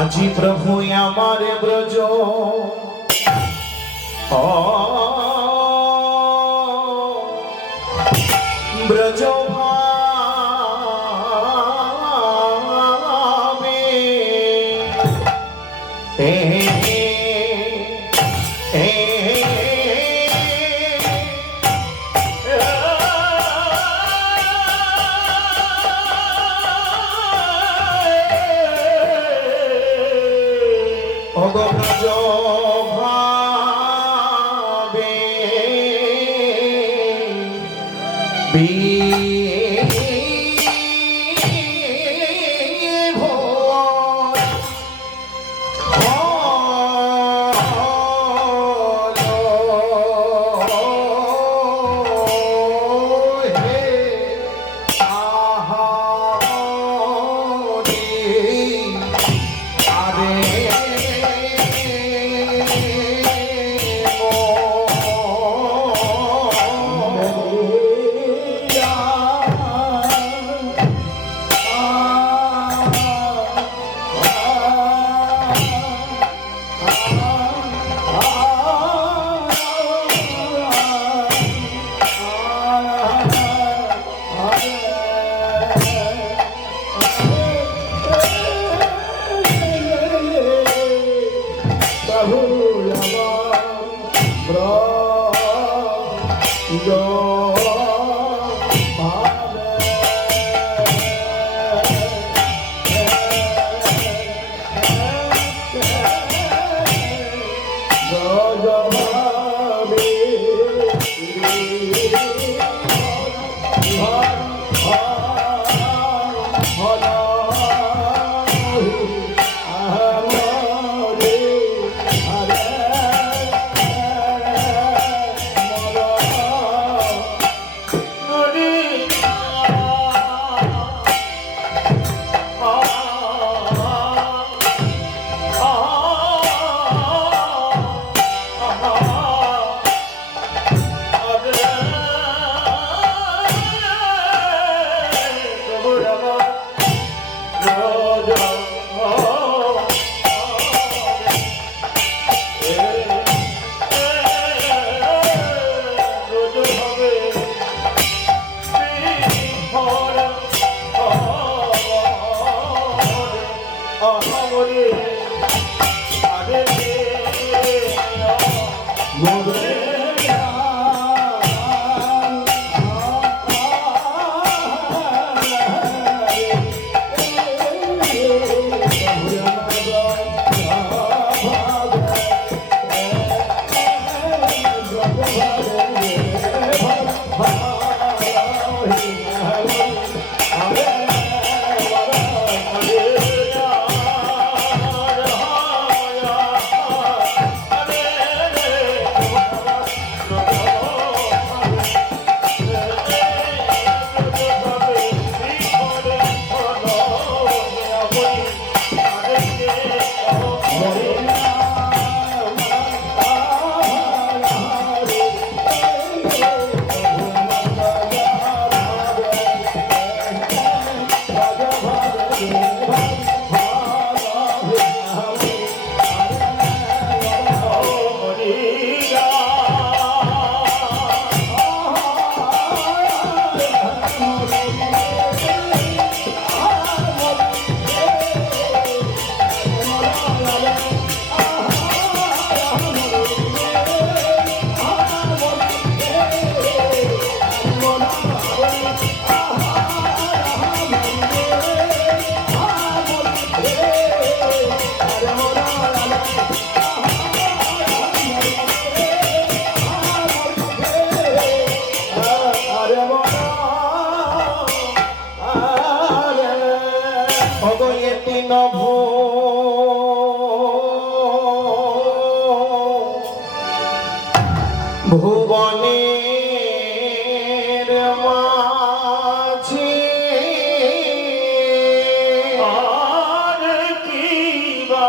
আজি প্রভু আমার ব্রজ ব্রজ ভাবে ব্রজ ভাবে নভ ভুবনের মাঝে আর কি বা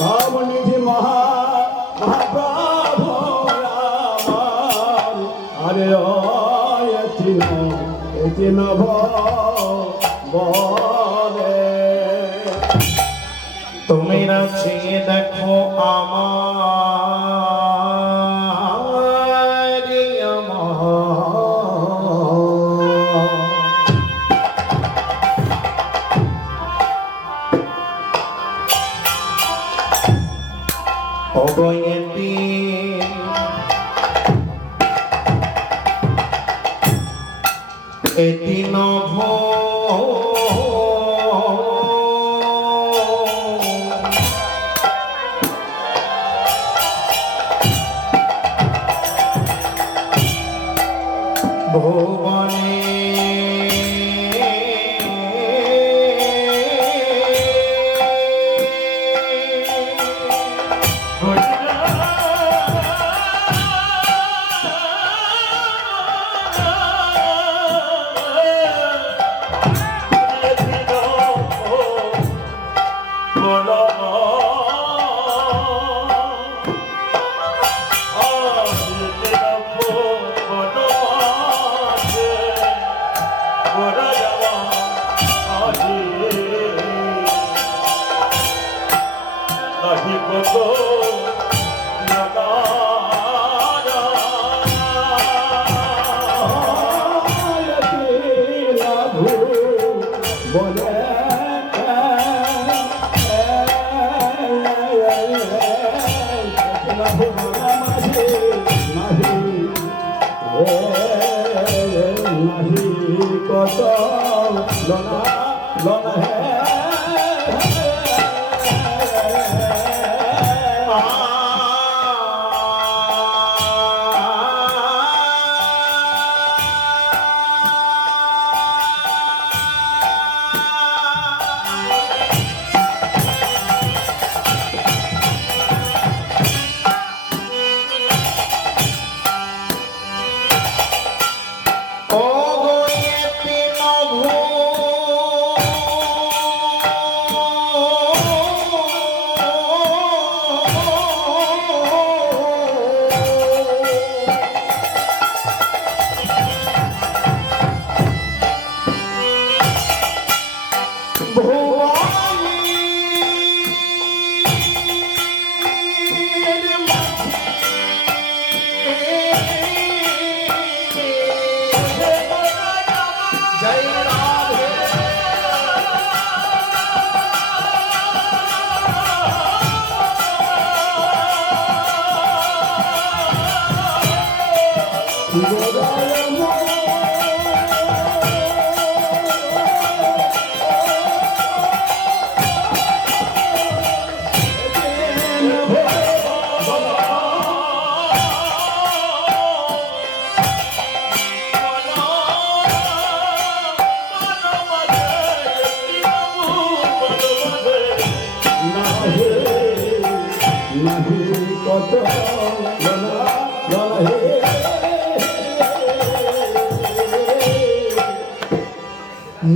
ভাবনিধি মহাপ্রভু আরে এটি নভ বলে তুমি চেয়ে দেখো আমার অবয়তি এটি নভ ভুবনে বলে কত লনা লনা হে নাহি কত লোনা লোনা হে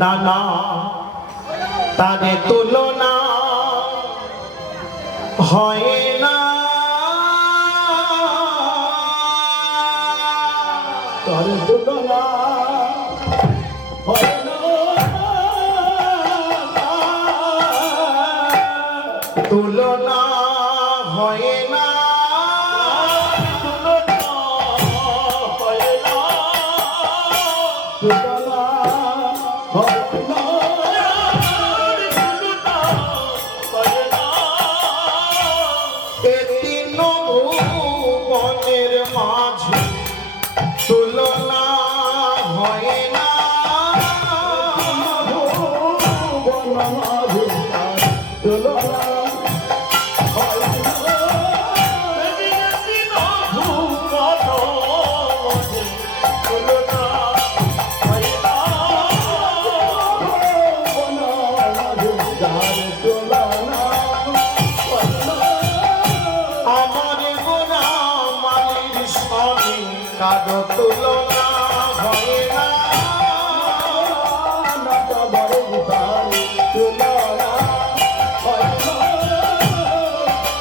নানা তারে তুলনা হয় না তার তুলনা হয় না তুলনা হয় না তুলনা হয় না এ তিন ভুবনের মাঝে তুলনা হয় না আমার গোনা মালির স্বামী কারো তুলনা হয় না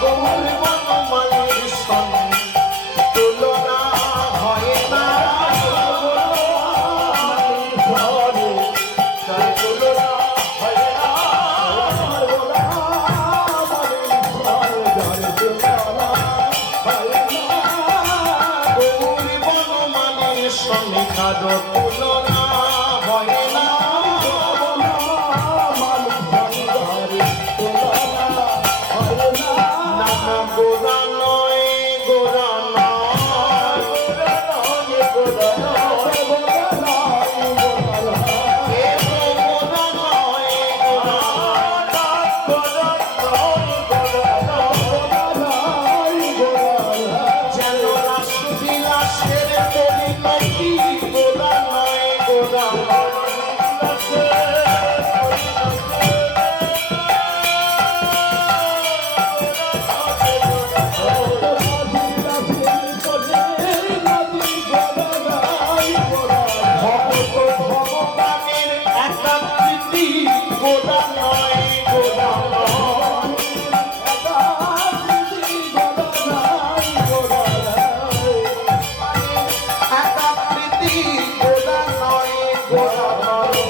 গোর বনমালীর স্বামী তুলনা হয় না গৌর বনমালীর স্বামী কারো তুলনা হয় না নানা গোরা নয় গোরা নয় এ তো গোরা নয় যেন রাসবিলাসের পরিণতি গোরা নয় গোরা ভগত ভগবানের একাকৃতি গোরা নয় গোরা নয় একাকৃতি গোরা নয় গোরা নয়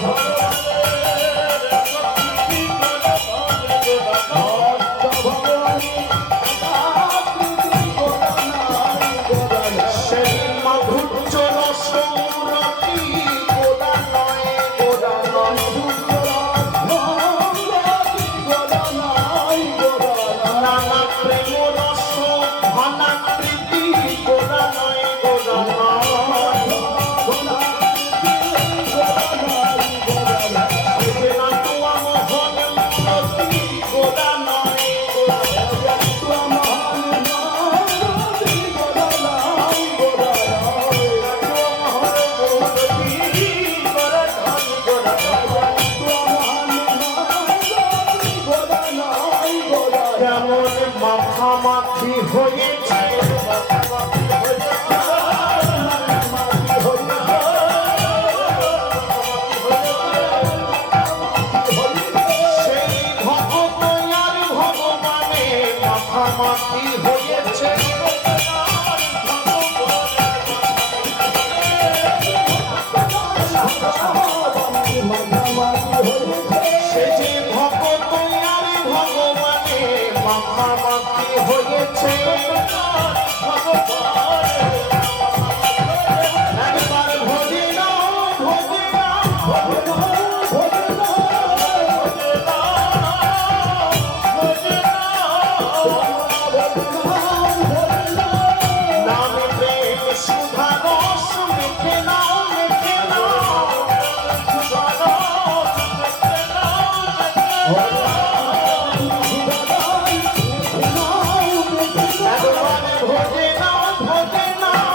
সেই মাধুর্য রসমুরতি গোরা নয় গোরা নয় নানা প্রেম রস ঘনাকৃতি গোরা নয় গোরা নয় সে না তোয়া মোহন প্রতি গোরা নয় গোরা কেমন মাখামাখি হয়েছে সেই ভগত আর ভগবানে মাখামাখি হয়েছে সে যে ভগত আর ভগবানে মাখামাখি হয়েছে একবার ভোগে নাও ভোগে নাম প্রেম সুধা রস মেখে নাও মেখে নাও একবার ভোগে নাও ভোগে নাও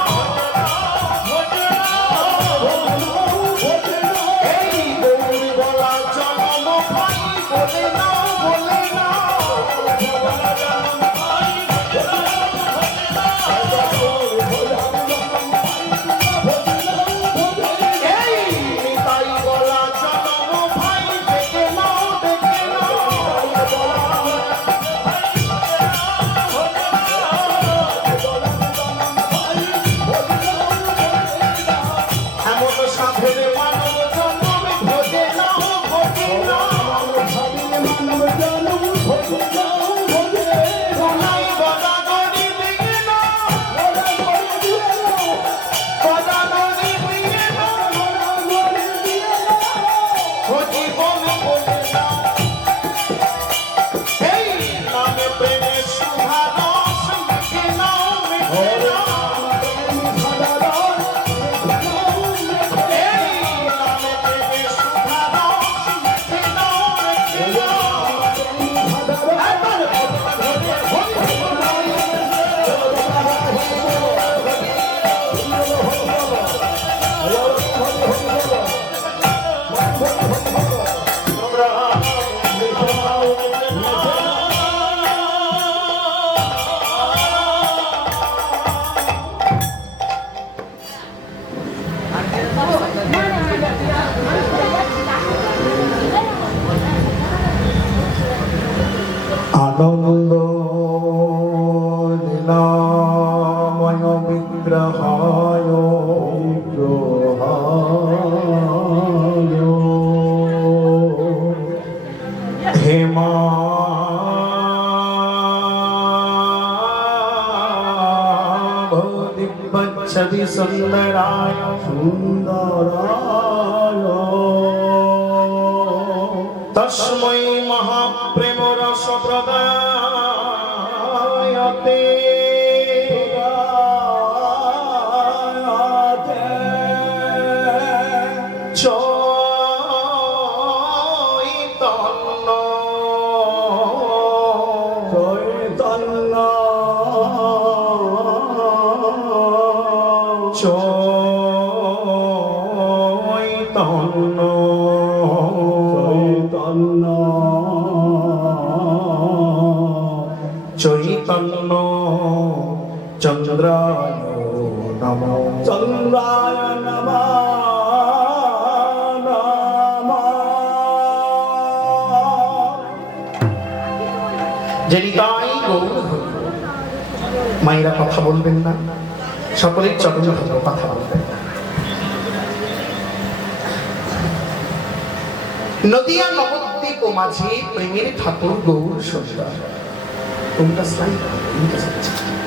লীলাময় বিগ্রহায় হেমা দিব্যচ্ছবি সুন্দরায় সুন্দরায় তস্मै মহাপ্রেম রস প্রদায়তে চৈতন্য চৈতন্য চৈতন্য চৈতন্য চন্দ্রায় নমঃ চন্দ্রায় নমঃ যিনি তাই গৌর হল। মায়েরা কথা বলবেন না, সকলের চরণে কথা বলবেন না। নদিয়া নবদ্বীপ ও মাঝে প্রেমের ঠাকুর গৌর সুন্দর। কোনটা স্লাইড?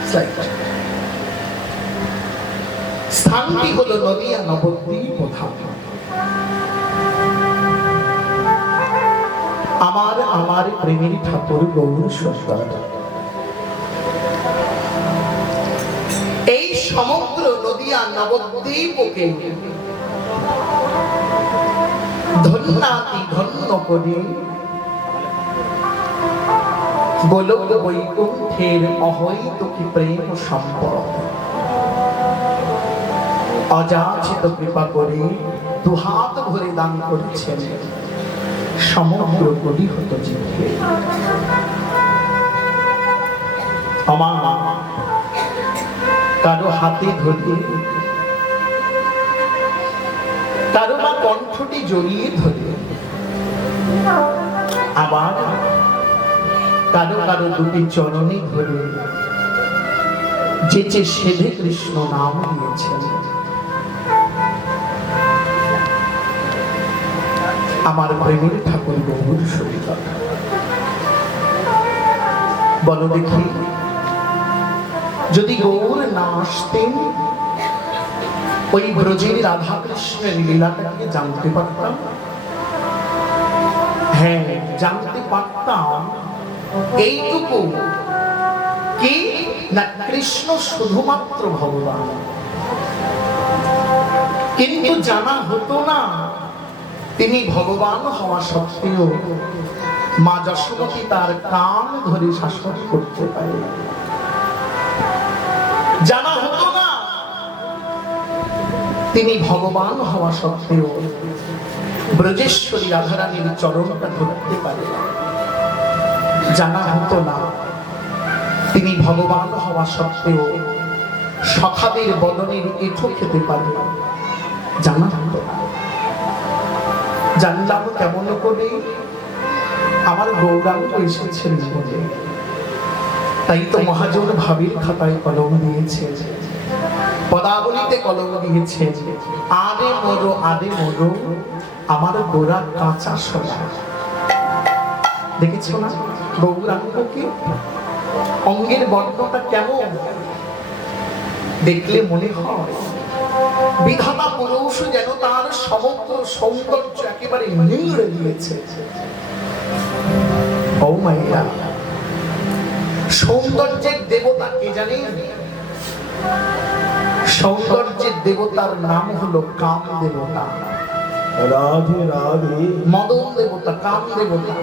স্লাইড। স্থানটি হলো নদিয়া নবদ্বীপ ও ধাম। আমার প্রেমের ঠাকুর গৌর সুন্দর। এই সমগ্র নদিয়া নবদ্বীপকে ধন্যাতি ধন্য করে গোলক বৈকুণ্ঠের অহৈতুকী প্রেম সম্পদ অযাচিত কৃপা করে দুহাত ভরে দান করেছেন সমগ্র কোটিহত জীবকে। আমার কারো হাতে ধরে, কারো বা কণ্ঠটি জড়িয়ে ধরে, আবার কারো কারো দুটি চরণে ধরে যে সেধে কৃষ্ণ নাম দিয়েছেন। আমার প্রেমের ঠাকুর গৌর সুন্দর। বলো দেখি, যদি গৌর না আসতেন ওই ব্রজের রাধা কৃষ্ণের লীলাটাকে জানতে পারতাম? হ্যাঁ, জানতে পারতাম। এইটুকু কি না, কৃষ্ণ শুধুমাত্র ভগবান, কিন্তু জানা হতো না তিনি ভগবান হওয়া সত্ত্বেও মা যশোমতী তার কান ধরে শাসন করতে পারে। জানা হতো না তিনি ভগবান হওয়া সত্ত্বেও ব্রজেশ্বরী রাধারানীর চরণটা ধরতে পারে। জানা হতো না তিনি ভগবান হওয়া সত্ত্বেও সখাদের বদনের এঁঠো খেতে পারে। জানা হতো না। জানলাম কেমন করে? আমার গৌরাঙ্গ এসেছেন বলে। তাই তো মহাজন ভাবির খাতায় কলম দিয়েছে, পদাবলীতে কলম দিয়েছে, আরে মরো আমার গোরা কাঁচা সোনা। দেখেছো না গৌরাঙ্গকে? অঙ্গের বর্ণটা কেমন দেখলে মনে হয় বিধাতা পুরুষ যেন তার সমগ্র সৌন্দর্য একেবারে নিংড়ে দিয়েছে। ও মাইয়া, সৌন্দর্যের দেবতা কে জানেন? সৌন্দর্যের দেবতার নাম হলো কাম দেবতা। রাধে রাধে। মদন দেবতা, কাম দেবতা,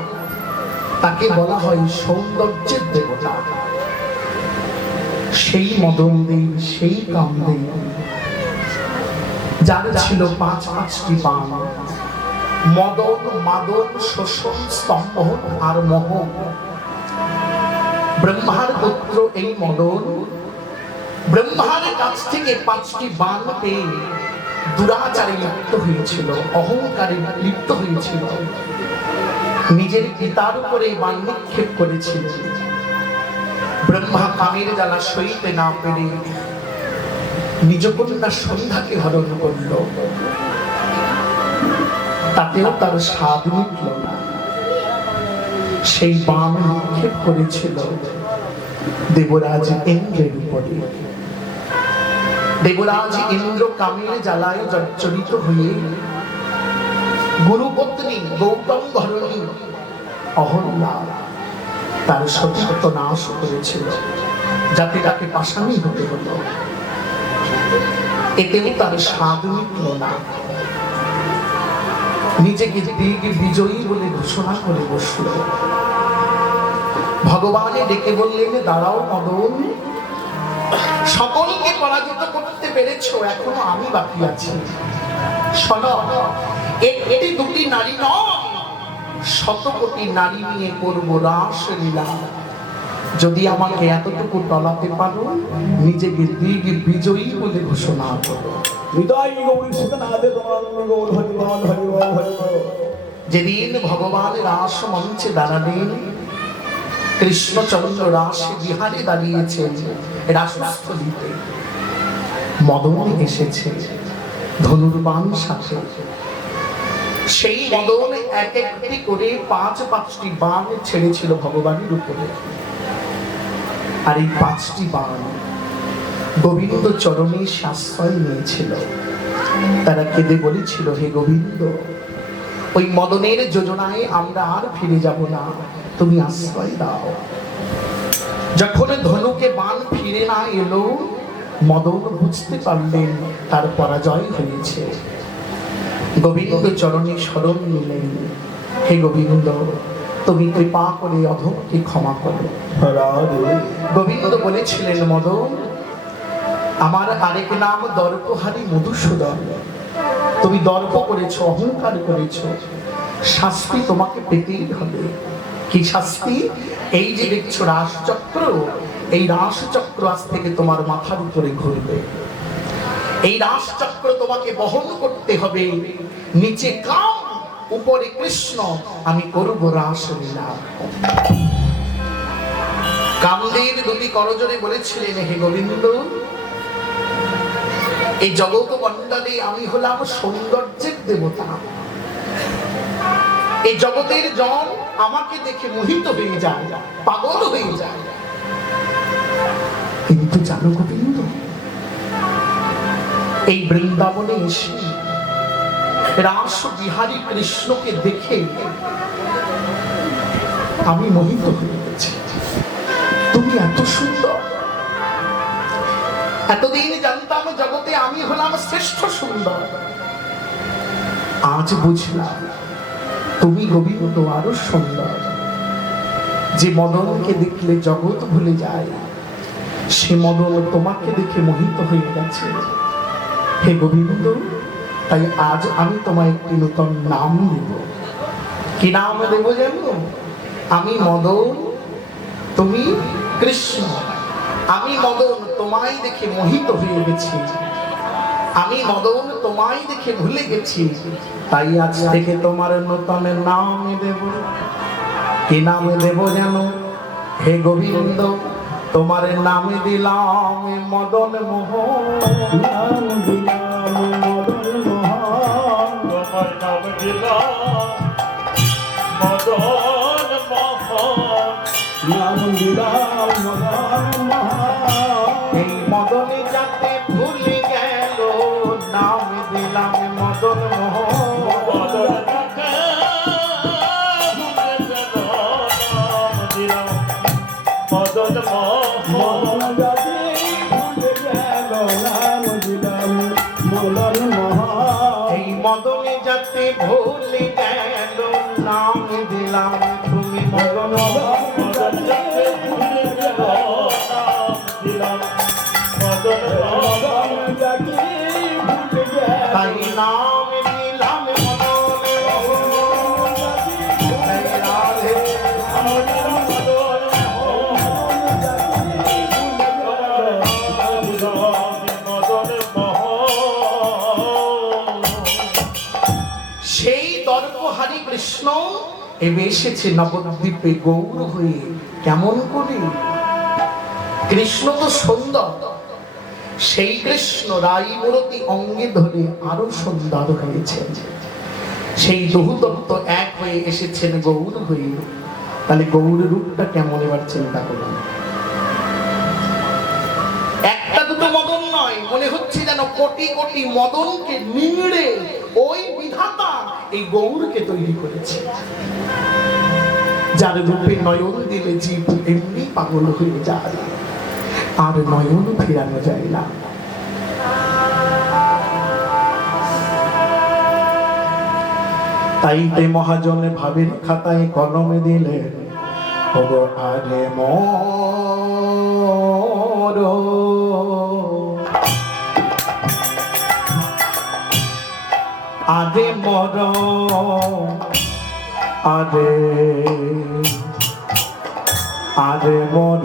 তাকে বলা হয় সৌন্দর্যের দেবতা। সেই মদন দেব, সেই কামদেব, যার ছিল পাঁচটি পান, মদন, মাদন, শোষণ, স্তম্ভন আর মোহন। ব্রহ্মার পুত্র এই মদন ব্রহ্মার কাছ থেকে 5টি বাণ পেয়ে দুরাচারে লিপ্ত হয়েছিল, অহংকারে লিপ্ত হয়েছিল, নিজের পিতার উপরে বাণ নিক্ষেপ করেছিল। ব্রহ্মা কামের জ্বালা সইতে না পেরে নিজ কন্যা সন্ধ্যাকে হরণ করল, তাতেও তার স্বাদ মিটল না। সেই বাণ নিক্ষেপ করেছিল দেবরাজ ইন্দ্রের উপরে। দেবরাজ ইন্দ্র কামের জ্বালায় জর্জরিত হয়ে গুরুপত্নী গৌতম ধরণী অহল্যা তার সতীত্ব নাশ করেছিল, যাতে তাকে পাশানি হতে হলো। এতেও তার স্বাদ মিটল না। নিজেকে দিগ বিজয়ী বলে ঘোষণা করে বসল। ভগবানে ডেকে বললেন, দাঁড়াও মদন, সকলকে পরাজিত করতে পেরেছো, এখনো আমি বাকি আছি। শোনো, একটি দুটি নারী নয়, 100 কোটি নারী নিয়ে করবো রাসলীলা। যদি আমাকে এতটুকু টলাতে পারো, নিজেকে দিগ বিজয়ী বলে ঘোষণা করো। হৃদয় গৌরী সুতনাথে তোমার গৌর হরি বল হরি বল হরি বল। যেদিন ভগবান রাস মঞ্চে দাঁড়ালেন, কৃষ্ণচন্দ্র রাসে বিহারে দাঁড়িয়েছেন রাসস্থলীতে, মদন এসেছে ধনুর্বাণ সাথে। সেই মদন এক একটি করে 5টি বাণ ছেড়েছিল ভগবানের উপরে। আর এই 5টি বাণ গোবিন্দ চরণে আশ্রয় নিয়েছিল। তারা কেঁদে বলেছিল, হে গোবিন্দ, ওই মদনের যোজনায় আমরা আর ফিরে যাব না, তুমি আশ্রয় দাও। যখন ধনুকে বাণ ফিরে না এলো, মদন বুঝতে পারলেন তার পরাজয় হয়েছে। গোবিন্দ চরণে শরণ নিলেন, হে গোবিন্দ, তুমি কৃপা করে অধমকে ক্ষমা করো। গোবিন্দ বলেছিলেন, মদন, আমার আরেক নাম দর্পহারী মধুসূদন। তুমি দর্প করেছো, অহংকার করেছো, শাস্তি তোমাকে পেতেই হবে। কি শাস্তি? এই যে দেখছো রাসচক্র, এই রাসচক্র আজ থেকে তোমার মাথার উপরে ঘুরবে। এই রাসচক্র তোমাকে বহন করতে হবে। নিচে কাম, উপরে কৃষ্ণ, আমি করব রাসলীলা। কামদেব দুটি করজোড়ে বলেছিলেন, হে গোবিন্দ, এই জগৎ মণ্ডলে আমি হলাম সৌন্দর্যের দেবতা। এই জগতের জন আমাকে দেখে মোহিত হয়ে যায়, পাগল হয়ে যায়। কিন্তু জানো গোবিন্দ, এই বৃন্দাবনে এসে রাস বিহারী কৃষ্ণকে দেখে আমি মোহিত হয়ে গেছি। তুমি এত সুন্দর। এতদিন জানতাম জগতে আমি হলাম শ্রেষ্ঠ সুন্দর, আজ বুঝলাম তুমি গোবিন্দ আরো সুন্দর। যে মদনকে দেখলে জগৎ ভুলে যায়, সে মদন তোমাকে দেখে মোহিত হয়ে গেছে। হে গোবিন্দ, তাই আজ আমি তোমায় একটি নতুন নাম দেব। কি নাম দেব জানো? আমি মদন, তুমি কৃষ্ণ। আমি মদন তোমায় দেখে মোহিত হয়ে গেছি, আমি মদন তোমায় দেখে ভুলে গেছি। তাই আজ থেকে তোমার নতুন নাম দেব। কি নাম দেব জানো? হে গোবিন্দ, তোমার নামে দিলাম মদন মোহন। নাম দিলাম মদন মোহন। তোমার নাম দিলাম মদন মোহন। নাম দিলাম মদন মোহন। এই মদনে যাতে ভুলে গেল, নাম দিলাম মদন মোহন। মদন তাকে ভুলে গেল, নাম দিলাম মদন মোহন। মদন যাতে ভুলে গেল, নাম দিলাম মদন মোহন। এই মদনে যাতে ভুলে গেল, নাম দিলাম তুমি মদন মোহন। মদন তাকে ভুলে গেল, নাম দিলাম মদন মোহন। মদন যাতে ভুলে গেল, তাই নাম দিলাম মদন মোহন। এই রাধে সেই দর্পহারী কৃষ্ণ এবে এসেছে নবদ্বীপে গৌর হয়ে। কেমন করে? কৃষ্ণ তো সুন্দর, সেই কৃষ্ণ রাইমূরতি অঙ্গে ধরে আরো সুন্দর হয়েছেন। সেই বহুতত্ত্ব এক হয়ে এসেছেন গৌর হয়ে। তাহলে গৌর রূপটা কেমন এবার চিন্তা করুন। একটা দুটো মদন নয়, মনে হচ্ছে যেন কোটি কোটি মদনকে নিংড়ে ওই বিধাতা এই গৌরকে তৈরি করেছে। যার রূপে নয়ন দিলে জীব এমনি পাগল হয়ে যায়, আর নয়ন ফেরানো যায় না। তাইতে মহাজনে ভাবের খাতায় কলমে দিলে, ওগো আরে মর, আরে মর, আরে আরে মর।